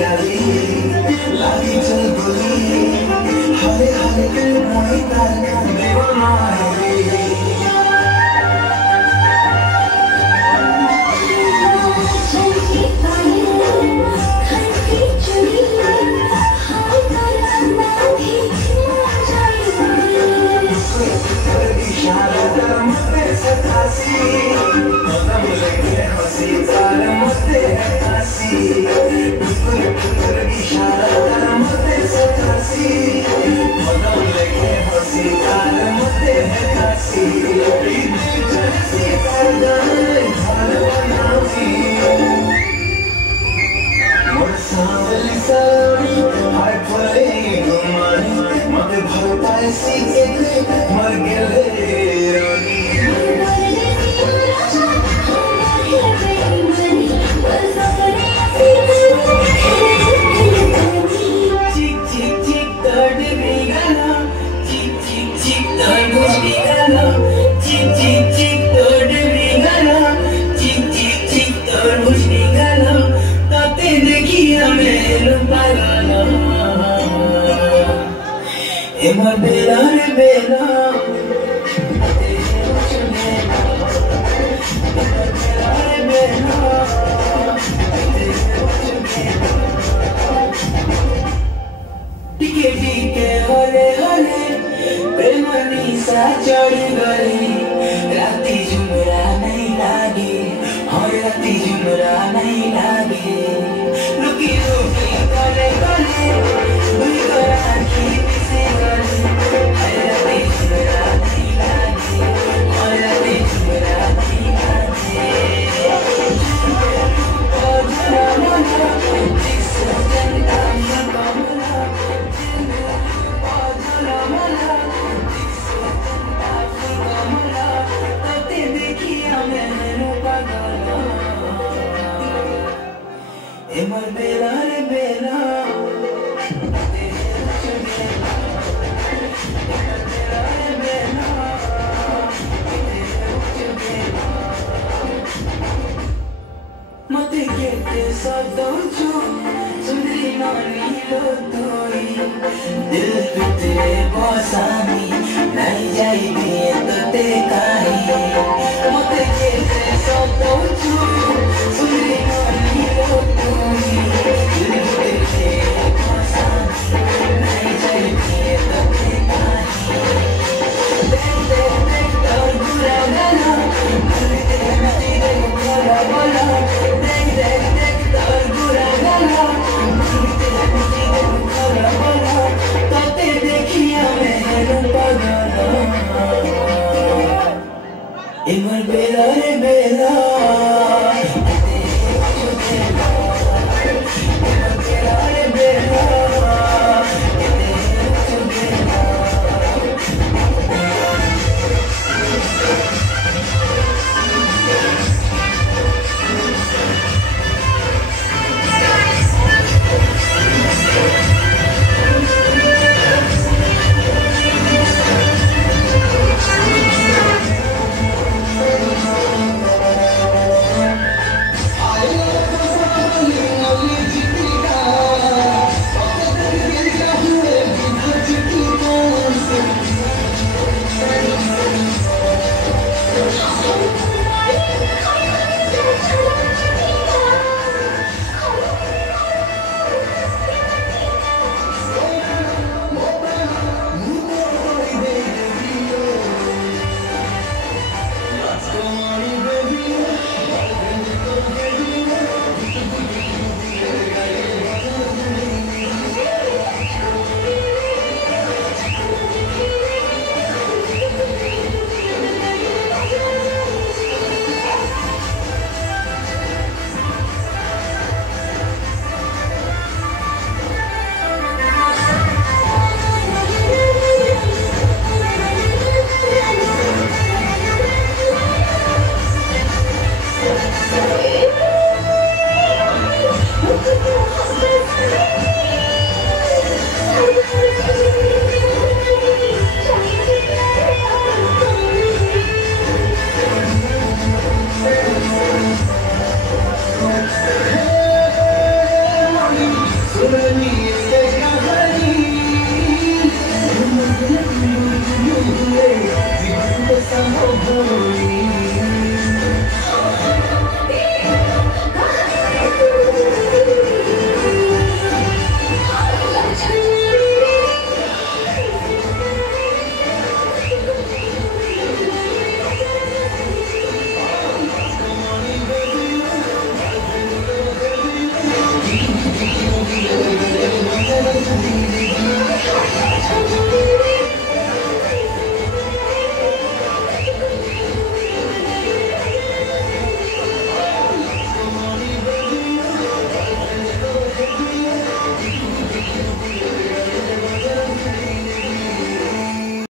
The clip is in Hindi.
लागी चल गोली हरे हरे मोई तार दीवाना है Emar bela re bela, टिके टिके हरे हरे प्रेमनी सा चढ़ गई राती झुमरा नहीं लागे और राती झुमरा नहीं लागे रुकी रुकी गले गले हुई करा की किसी गले राती झुमरा नहीं लागे और राती झुमरा नहीं लागे और जरा मना जिस जनता में कमला Emar bela re bela, mate kete sadoncho, sundri nani lotoi, dil tere basani, nahi jaiye to te kahi, mate kete sadoncho, sundri nani lotoi, dil tere basani, nahi jaiye to te kahi. Dek dek dek tar gura gala, mare te mati de bola bola. Dek dek dek tar gura gala, mare te mati de bola bola. Tote dekhiya main pagala. Emar bela re bela.